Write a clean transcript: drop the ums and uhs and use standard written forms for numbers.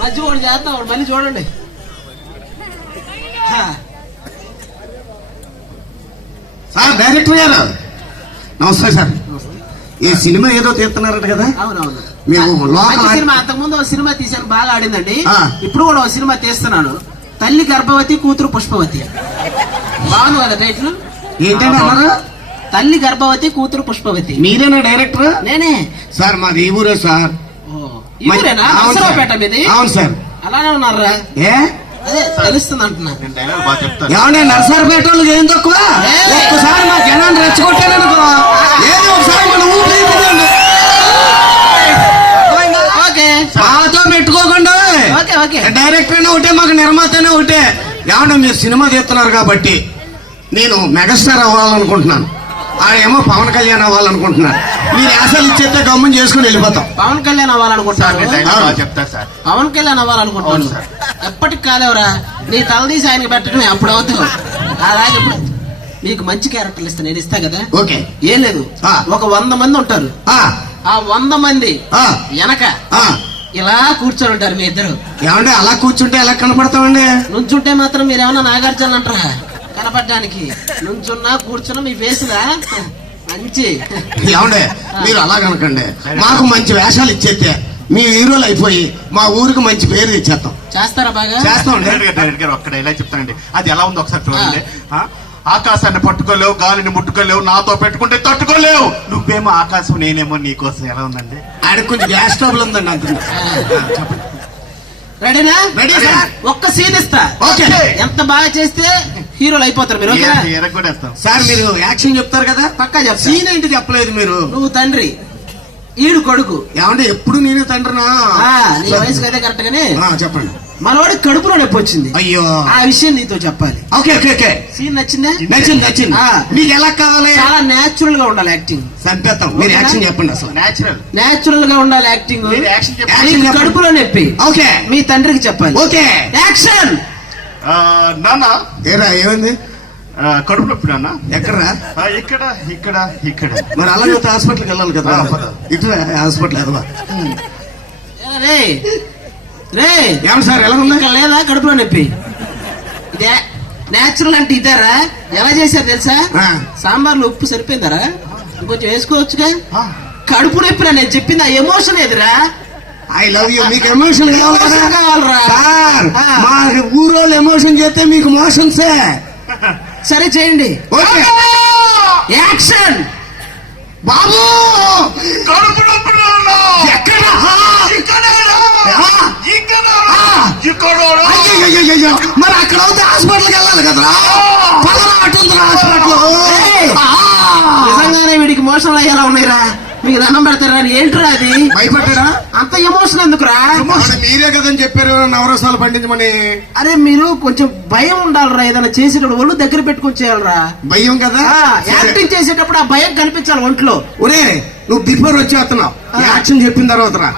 మంచి కూడా చేద్దాం, మళ్ళీ చూడండి. సార్ డైరెక్టర్ గారు నమస్తే సార్. ఈ సినిమా ఏదో తీస్తున్నారట కదా? అవునవును, మీరు సినిమా అంతకుముందు ఒక సినిమా తీశాను, బాగా ఆడిందండి. ఇప్పుడు కూడా ఒక సినిమా తీస్తున్నాను, తల్లి గర్భవతి కూతురు పుష్పవతి. బాగుంది కదా టైటిల్? ఏంటంటే అన్నారు, తల్లి గర్భవతి కూతురు పుష్పవతి. మీరేనా డైరెక్టర్? నేనే సార్. మాది ఈ ఊరే సార్. అవసరపేట మీది? అవును సార్. అలానే ఉన్నారా? ఏ అదే తెలుస్తుంది అంటున్నా. ఏమంటే నర్సరాపేట వాళ్ళకి ఏం తక్కువ? ఒక్కసారి మా జనాన్ని రెచ్చగొట్టారనుకో, ఏదో ఒకసారి మన ఊపిరి మాతో పెట్టుకోకుండా. డైరెక్టర్ ఒకటే, మాకు నిర్మాతనే ఒకటే. ఏమంటే మీరు సినిమా తీస్తున్నారు కాబట్టి నేను మెగాస్టార్ అవ్వాలనుకుంటున్నాను, ఏమో పవన్ కళ్యాణ్ అవ్వాలనుకుంటున్నాను. మీరు యాసలు ఇచ్చేస్తే గమ్ముని చేసుకుని వెళ్ళిపోతాం. పవన్ కళ్యాణ్ అవ్వాలనుకుంటాను. పవన్ కళ్యాణ్ అవ్వాలనుకుంటాను. ఎప్పటికి కాలేవరా, నీ తల తీసి ఆయనకి పెట్టడం అప్పుడు అవుతావు. అలాగే ఇప్పుడు నీకు మంచి క్యారెక్టర్లు ఇస్తా, నేను ఇస్తా కదా. ఓకే, ఏం లేదు, ఒక 100 మంది ఉంటారు. ఆ 100 మంది వెనక ఇలా కూర్చొని ఉంటారు మీ ఇద్దరు. ఏమంటే అలా కూర్చుంటే ఎలా కనపడతామండి? నుంచుంటే మాత్రం మీరు ఏమన్నా నాగార్జున అంటారా కనపడడానికి? నుంచున్నా కూర్చున్నా మీ ఫేస్లా మంచి. ఏమండే మీరు అలా కనుకండి, మాకు మంచి వేషాలు ఇచ్చేస్తే మీ హీరోలు అయిపోయి మా ఊరికి మంచి పేరు తెచ్చేస్తాం. చేస్తారా? బాగా చేస్తాం. డైరెక్టర్ గారు ఒక్కడ ఇలా చెప్తానండి, అది ఎలా ఉందో ఒకసారి చూడండి. ఆకాశాన్ని పట్టుకోలేవు, గాలిని ముట్టుకోలేవు, నాతో పెట్టుకుంటే తట్టుకోలేవు. నువ్వేమో ఆకాశం, నేనేమో నీకోసం. ఎలా ఉందండి? ఆడికి కొంచెం గ్యాస్ ట్రబుల్ ఉందండి అంత. రెడీనా? Ready sir. ఒక్క సీన్ ఇస్తా. ఓకే. ఎంత బాగా చేస్తే హీరోలు అయిపోతారు మీరు. సార్ మీరు యాక్షన్ చెప్తారు కదా, పక్కా చెప్తా. సీన్ ఏంటి చెప్పలేదు మీరు. నువ్వు తండ్రి, ఈడు కొడుకు. ఏమంటే ఎప్పుడు నేను తండ్రినా? నీ వయసుకి అయితే కరెక్ట్ గానే. చెప్పండి. మనవాడి కడుపులో నొప్పి వచ్చింది. అయ్యో, ఆ విషయం నీతో చెప్పాలి. Okay okay okay. సీన్ నచ్చిందా? నచ్చింది. మీకు ఎలా కావాలి? చాలా నేచురల్ గా ఉండాలి యాక్టింగ్. సంపేతం. మీరు యాక్షన్ చెప్పండి అసలు. నేచురల్ గా ఉండాలి యాక్టింగ్. కడుపులో నొప్పి. ఓకే. మీ తండ్రికి చెప్పాలి. ఓకే. యాక్షన్. నాన్న ఏరా ఏమైంది? కడుపు నొప్పి నాన్న. ఎక్కడరా? ఇక్కడ ఇక్కడ ఇక్కడ. మరి అలాగే హాస్పిటల్కి వెళ్ళాలి కదా. ఇట్లా హాస్పిటల్ ఎదవా. ఏమన్నా సార్ ఎలా ఉందా? లేదా కడుపులో నొప్పి. ఇదే నేచురల్ అంటే ఇదారా? ఎలా చేశారు తెలుసా? సాంబార్లో ఉప్పు సరిపోయిందరా, ఇంకొంచెం వేసుకోవచ్చుగా. కడుపు నొప్పిరా నేను చెప్పింది, ఆ ఎమోషన్ ఎదురా. I love you. మీకు ఎమోషన్ కావాలరా సార్? మా ఊరోళ్ళు ఎమోషన్ చేస్తే మీకు మోషన్సే. సరే చేయండి. ఓకే. యాక్షన్. బాబు కడుపు నొప్పి ఎక్కడ? మరి అక్కడ అవుతే హాస్పిటల్కి వెళ్ళాలి కదా. నిజంగానే వీడికి మోషన్ అయ్యేలా ఉన్నాయిరా. మీకు దండం పెడతారా? ఏంట్రా అది? భయపడ్డా? అంత ఎమోషన్ ఎందుకురా? మీరే కదని చెప్పారు నవరసాలు పండించమని. అరే మీరు కొంచెం భయం ఉండాలిరా, ఏదైనా చేసేటప్పుడు ఒళ్ళు దగ్గర పెట్టుకుని చేయాలరా. భయం కదా. యాక్టింగ్ చేసేటప్పుడు ఆ భయం కనిపించాలి ఒంట్లో. ఒరే నువ్వు బిఫోర్ వచ్చేస్తున్నావు, యాక్షన్ చెప్పిన తర్వాత రా.